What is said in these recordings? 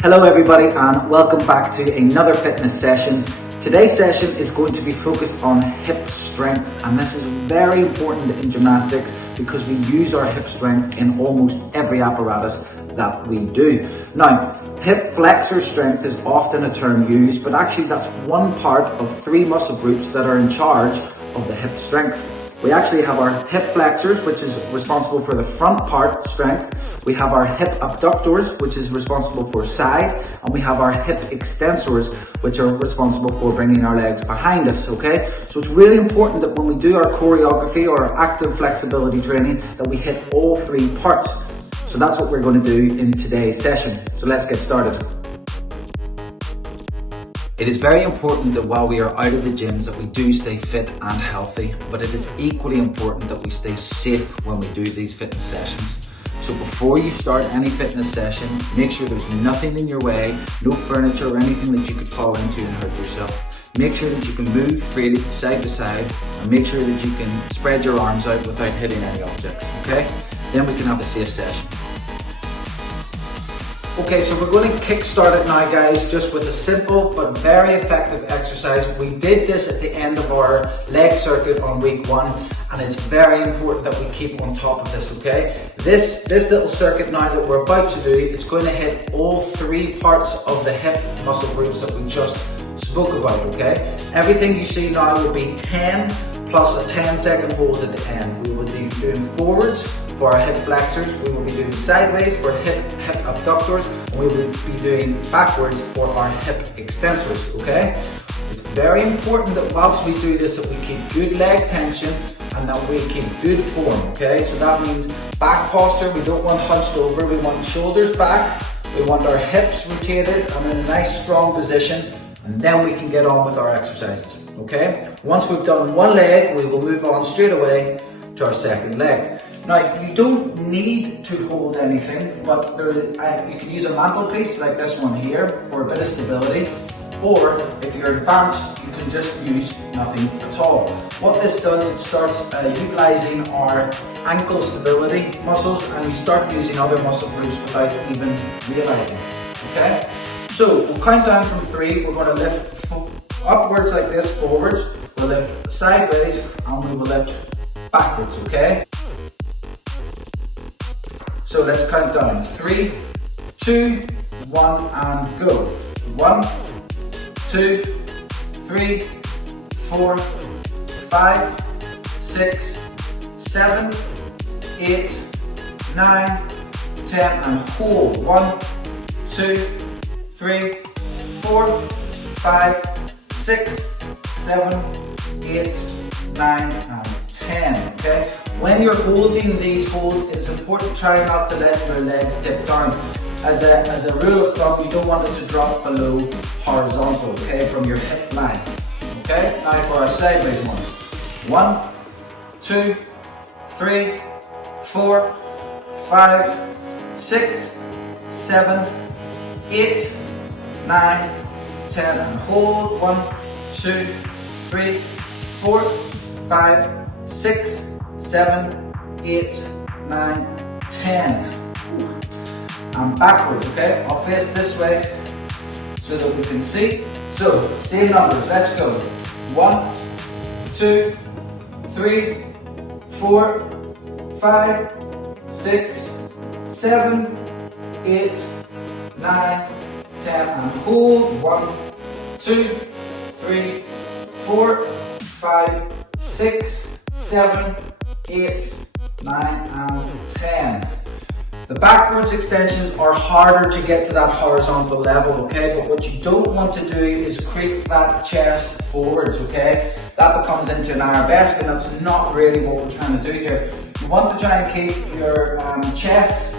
Hello everybody and welcome back to another fitness session. Today's session is going to be focused on hip strength, and this is very important in gymnastics because we use our hip strength in almost every apparatus that we do. Now, hip flexor strength is often a term used, but actually that's one part of three muscle groups that are in charge of the hip strength. We actually have our hip flexors, which is responsible for the front part strength. We have our hip abductors, which is responsible for side. And we have our hip extensors, which are responsible for bringing our legs behind us, okay? So it's really important that when we do our choreography or our active flexibility training, that we hit all three parts. So that's what we're going to do in today's session. So let's get started. It is very important that while we are out of the gyms that we do stay fit and healthy, but it is equally important that we stay safe when we do these fitness sessions. So before you start any fitness session, make sure there's nothing in your way, no furniture or anything that you could fall into and hurt yourself. Make sure that you can move freely side to side, and make sure that you can spread your arms out without hitting any objects, okay? Then we can have a safe session. Okay, so we're going to kickstart it now, guys, just with a simple but very effective exercise. We did this at the end of our leg circuit on week 1, and it's very important that we keep on top of this, okay? This little circuit now that we're about to do, it's going to hit all three parts of the hip muscle groups that we just spoke about, okay? Everything you see now will be 10 plus a 10-second hold at the end. We will be doing forwards for our hip flexors, we will be doing sideways for hip abductors, and we will be doing backwards for our hip extensors, okay? It's very important that whilst we do this that we keep good leg tension and that we keep good form, okay? So that means back posture, we don't want hunched over, we want shoulders back, we want our hips rotated and in a nice strong position, and then we can get on with our exercises, okay? Once we've done one leg, we will move on straight away to our second leg. Now, you don't need to hold anything, but you can use a mantelpiece like this one here for a bit of stability, or if you're advanced, you can just use nothing at all. What this does, it starts utilizing our ankle stability muscles, and you start using other muscle groups without even realizing, okay? So, we'll count down from 3, we're going to lift upwards like this, forwards, we'll lift sideways, and we will lift backwards, okay? So let's count down. 3, 2, 1, and go. 1, 2, 3, 4, 5, 6, 7, 8, 9, 10, and hold. 1, 2, 3, 4, 5, 6, 7, 8, 9, and 10. Okay? When you're holding these holds, it's important to try not to let your legs dip down. As a rule of thumb, you don't want it to drop below horizontal, okay, from your hip line. Okay, now for our sideways ones. 1, 2, 3, 4, 5, 6, 7, 8, 9, 10, and hold. 1, 2, 3, 4, 5, 6, 7, 8, 9, 10. And backwards, okay? I'll face this way so that we can see. So, same numbers, let's go. 1, 2, 3, 4, 5, 6, 7, 8, 9, 10, and hold. 1, 2, 3, 4, 5, 6, 7, 8, 9, and 10. The backwards extensions are harder to get to that horizontal level, okay? But what you don't want to do is creep that chest forwards, okay? That becomes into an arabesque, and that's not really what we're trying to do here. You want to try and keep your chest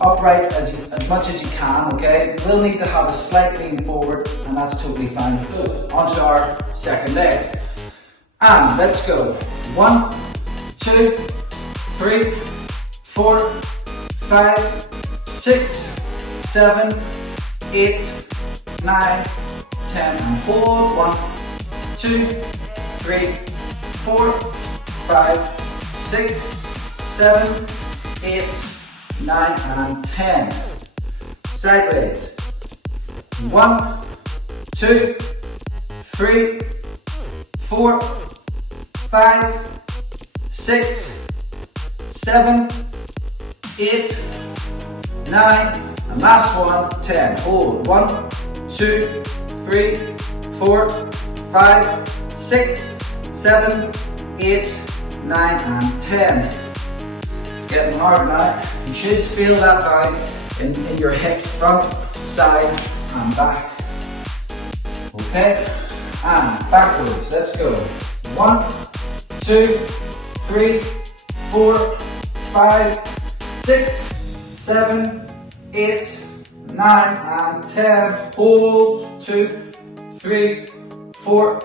upright as much as you can, okay? You will need to have a slight lean forward, and that's totally fine. Good. Onto our second leg. And let's go. 1, 2, 3, 4, 5, 6, 7, 8, 9, 10, and hold. 1, 2, 3, 4, 5, 6, 7, 8, 9, and 10. Sideways. 1, 2, 3, 4, 5, 6, 7, 8, 9, and last one, 10. Hold. 1, 2, 3, 4, 5, 6, 7, 8, 9, and 10. It's getting hard now. You should feel that down in your hips, front, side, and back. Okay? And backwards. Let's go. 1, 2, 3, 4, 5, 6, 7, 8, 9, and 10. Hold. 2, 3, 4,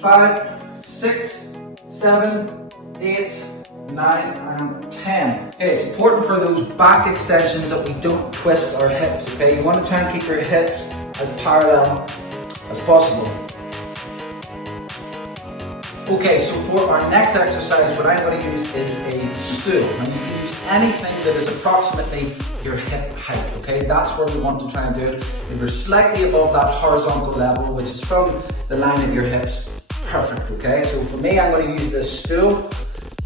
5, 6, 7, 8, 9, and 10. Okay, it's important for those back extensions that we don't twist our hips. Okay, you want to try and keep your hips as parallel as possible. Okay, so for our next exercise, what I'm going to use is a stool. And you can use anything that is approximately your hip height, okay? That's where we want to try and do it. If you're slightly above that horizontal level, which is from the line of your hips, perfect, okay? So for me, I'm going to use this stool.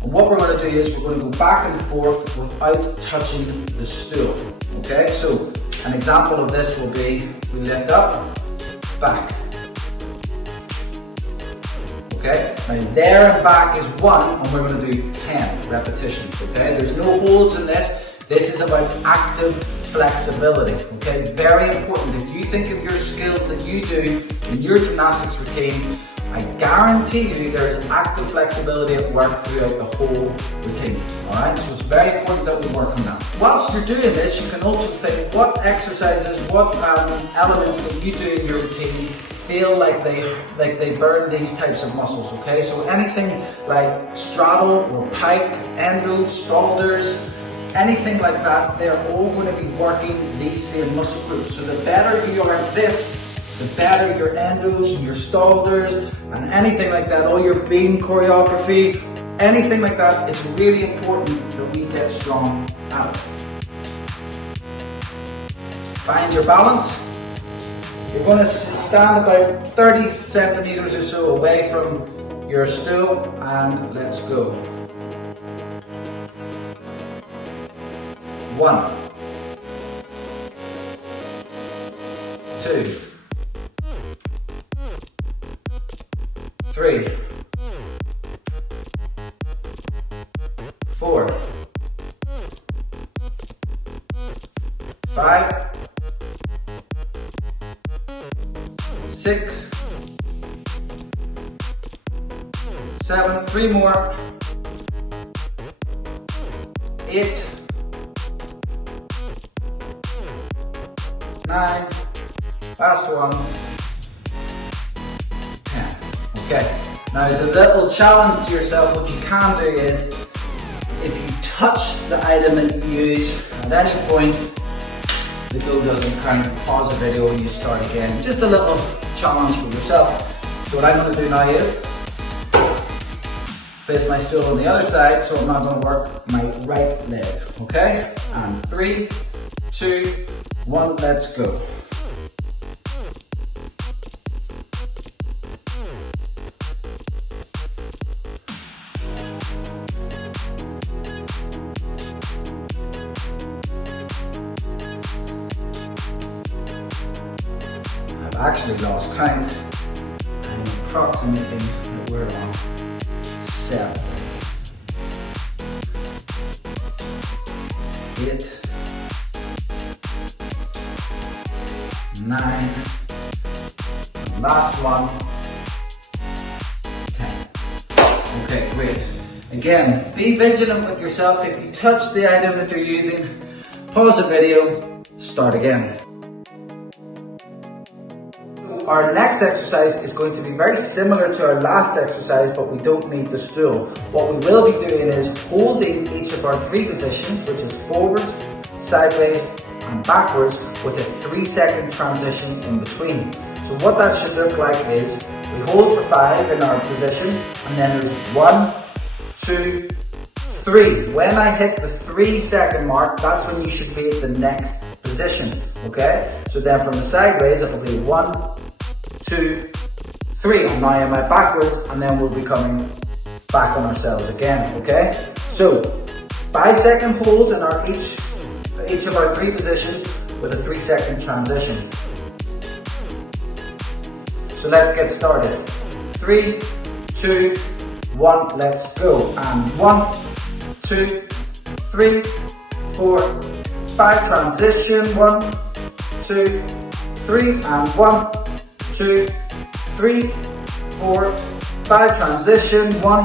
And what we're going to do is we're going to go back and forth without touching the stool, okay? So an example of this will be, we lift up, back. Okay, now there and back is 1, and we're going to do 10 repetitions, okay? There's no holds in this. This is about active flexibility, okay? Very important. If you think of your skills that you do in your gymnastics routine, I guarantee you there is active flexibility at work throughout the whole routine, alright? So it's very important that we work on that. Whilst you're doing this, you can also think what exercises, what elements that you do in your routine feel like they burn these types of muscles, okay? So anything like straddle or pike, endo, shoulders, anything like that, they're all going to be working these same muscle groups. So the better you are at this, the better your endos, your shoulders, and anything like that, all your beam choreography, anything like that, it's really important that we get strong at it. Find your balance. You're going to stand about 30 centimeters or so away from your stool, and let's go. 1, 2, 3, 4, 5, 6, 7, 3 more, 8, 9, last one, 10. Okay, now as a little challenge to yourself, what you can do is, if you touch the item that you use at any point, the go doesn't count. Pause the video and you start again. Just a little challenge for yourself. So what I'm going to do now is place my stool on the other side, so I'm not going to work my right leg. Okay? And 3, 2, 1, let's go. I've actually lost count. I'm approximating that we're on 7, 8, 9, last one, 10. Okay, great. Again, be vigilant with yourself. If you touch the item that you're using, pause the video, start again. Our next exercise is going to be very similar to our last exercise, but we don't need the stool. What we will be doing is holding each of our 3 positions, which is forwards, sideways, and backwards, with a 3-second transition in between. So what that should look like is, we hold for 5 in our position, and then there's 1, 2, 3. When I hit the 3-second mark, that's when you should be at the next position. position, okay? So then from the sideways, it will be 1, 2, 3. I'm now in my backwards, and then we'll be coming back on ourselves again, okay? So 5-second hold in each of our 3 positions with a 3-second transition. So let's get started. 3, 2, 1, let's go. And 1, 2, 3, 4, 5, transition. 1, 2, 3, and 1, 2, 3, 4, 5, transition. 1,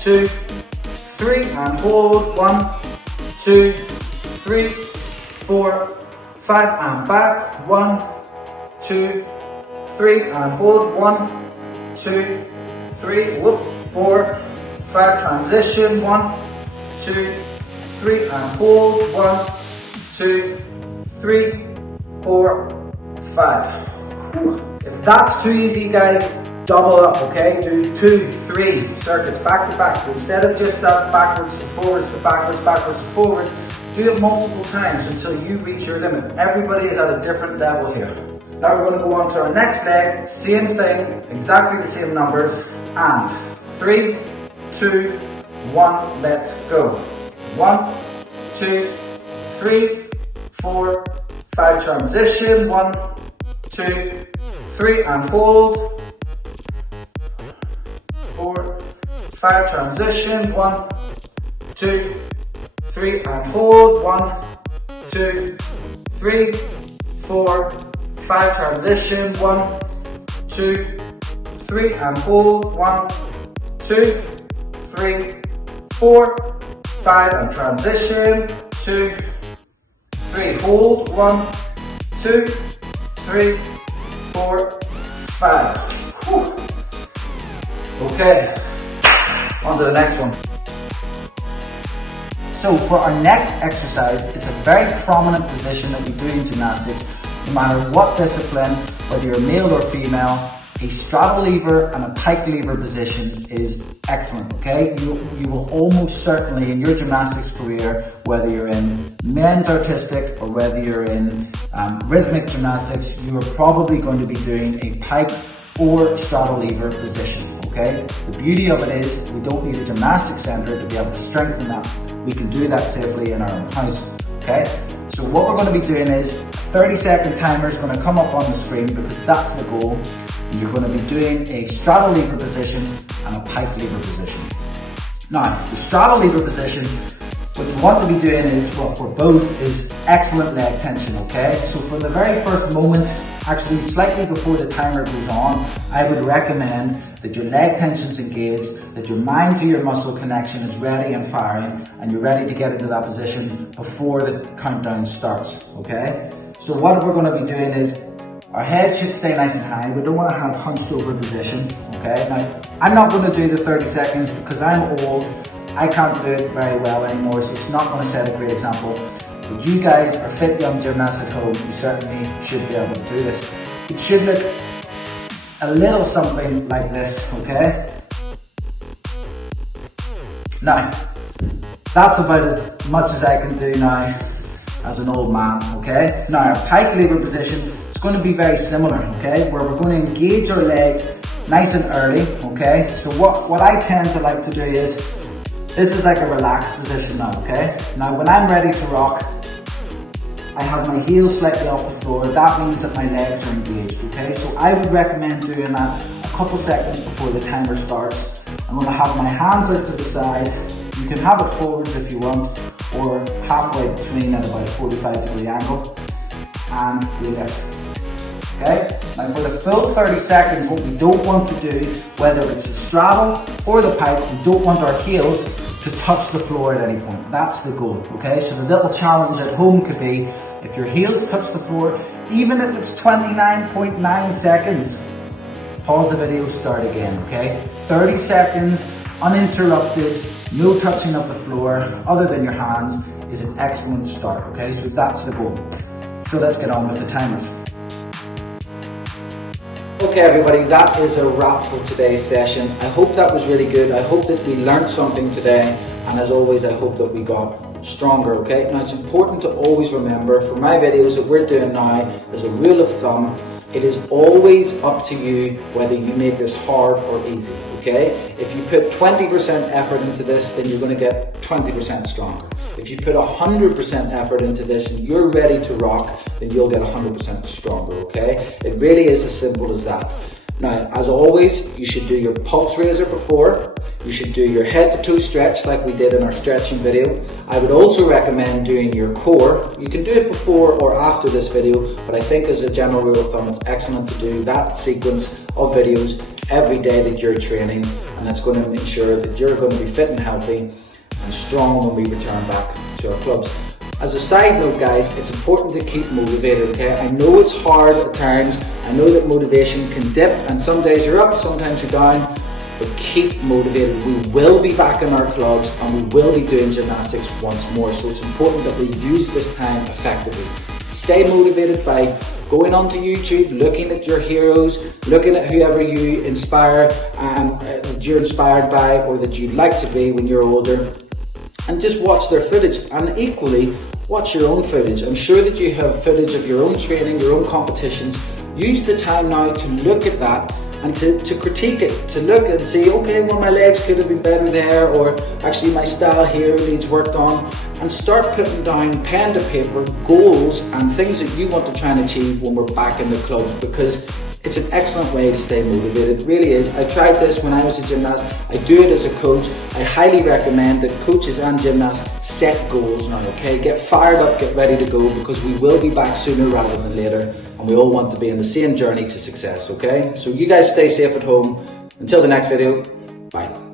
2, 3, and hold. 1, 2, 3, 4, 5, and back. 1, 2, 3, and hold. 1, 2, 3, whoop, 4, 5, transition. 1, 2, 3, and hold. 1, 2, 3, 4, 5. If that's too easy, guys, double up, okay? Do 2, 3 circuits back to back. Instead of just that backwards to forwards to backwards, backwards to forwards, do it multiple times until you reach your limit. Everybody is at a different level here. Now we're going to go on to our next leg, same thing, exactly the same numbers, and 3, 2, 1, let's go. 1, 2, 3, 4, 5, transition. 1, 2, 3, and hold. 4, 5, transition. 1, 2, 3, and hold. 1, 2, 3, 4, 5, transition. 1, 2, 3, and hold. 1, 2, 3, 4, 5, and transition. 2, 3, hold. 1, 2, 3, 4, 5. Whew. Okay, on to the next one. So for our next exercise, it's a very prominent position that we do in gymnastics. No matter what discipline, whether you're male or female, a straddle lever and a pike lever position is excellent, okay? You will almost certainly in your gymnastics career, whether you're in men's artistic or whether you're in rhythmic gymnastics, you are probably going to be doing a pike or straddle lever position, okay? The beauty of it is we don't need a gymnastics center to be able to strengthen that. We can do that safely in our own house, okay? So what we're going to be doing is 30-second timer is going to come up on the screen because that's the goal. And you're going to be doing a straddle lever position and a pike lever position. Now, the straddle lever position, what you want to be doing is, well, for both, is excellent leg tension, okay? So from the very first moment, actually slightly before the timer goes on, I would recommend that your leg tension's engaged, that your mind to your muscle connection is ready and firing, and you're ready to get into that position before the countdown starts, okay? So what we're going to be doing is, our head should stay nice and high. We don't want to have hunched over position, okay? Now, I'm not going to do the 30 seconds because I'm old. I can't do it very well anymore, so it's not going to set a great example. But you guys are fit young gymnasts at home. You certainly should be able to do this. It should look a little something like this, okay? Now, that's about as much as I can do now as an old man, okay? Now, our pike lever position is going to be very similar, okay? Where we're going to engage our legs nice and early, okay? So what I tend to like to do is, this is like a relaxed position now, okay? Now, when I'm ready to rock, I have my heels slightly off the floor. That means that my legs are engaged, okay? So I would recommend doing that a couple seconds before the timer starts. I'm going to have my hands out to the side. You can have it forwards if you want, or halfway between at about a 45-degree angle, and we lift. Okay? Now for the full 30 seconds, what we don't want to do, whether it's the straddle or the pike, we don't want our heels to touch the floor at any point. That's the goal, okay? So the little challenge at home could be, if your heels touch the floor, even if it's 29.9 seconds, pause the video, start again, okay? 30 seconds, uninterrupted, no touching of the floor, other than your hands, is an excellent start, okay? So that's the goal. So let's get on with the timers. Okay everybody, that is a wrap for today's session. I hope that was really good. I hope that we learned something today, and as always I hope that we got stronger, okay? Now it's important to always remember for my videos that we're doing now, as a rule of thumb, it is always up to you whether you make this hard or easy, okay? If you put 20% effort into this, then you're going to get 20% stronger. If you put 100% effort into this and you're ready to rock, then you'll get 100% stronger, okay? It really is as simple as that. Now, as always, you should do your pulse raiser before. You should do your head to toe stretch like we did in our stretching video. I would also recommend doing your core. You can do it before or after this video, but I think as a general rule of thumb, it's excellent to do that sequence of videos every day that you're training, and that's going to ensure that you're going to be fit and healthy and strong when we return back to our clubs. As a side note, guys, it's important to keep motivated, okay? I know it's hard at times. I know that motivation can dip, and some days you're up, sometimes you're down, but keep motivated. We will be back in our clubs and we will be doing gymnastics once more, so it's important that we use this time effectively. Stay motivated by going onto YouTube, looking at your heroes, looking at whoever you inspire and that you're inspired by or that you'd like to be when you're older, and just watch their footage, and equally watch your own footage. I'm sure that you have footage of your own training, your own competitions. Use the time now to look at that and to critique it, to look and see, okay, well, my legs could have been better there, or actually my style here needs work on, and start putting down pen to paper goals and things that you want to try and achieve when we're back in the clubs, because it's an excellent way to stay motivated. It really is. I tried this when I was a gymnast. I do it as a coach. I highly recommend that coaches and gymnasts set goals now, okay? Get fired up, get ready to go, because we will be back sooner rather than later, and we all want to be in the same journey to success, okay? So you guys stay safe at home. Until the next video, bye.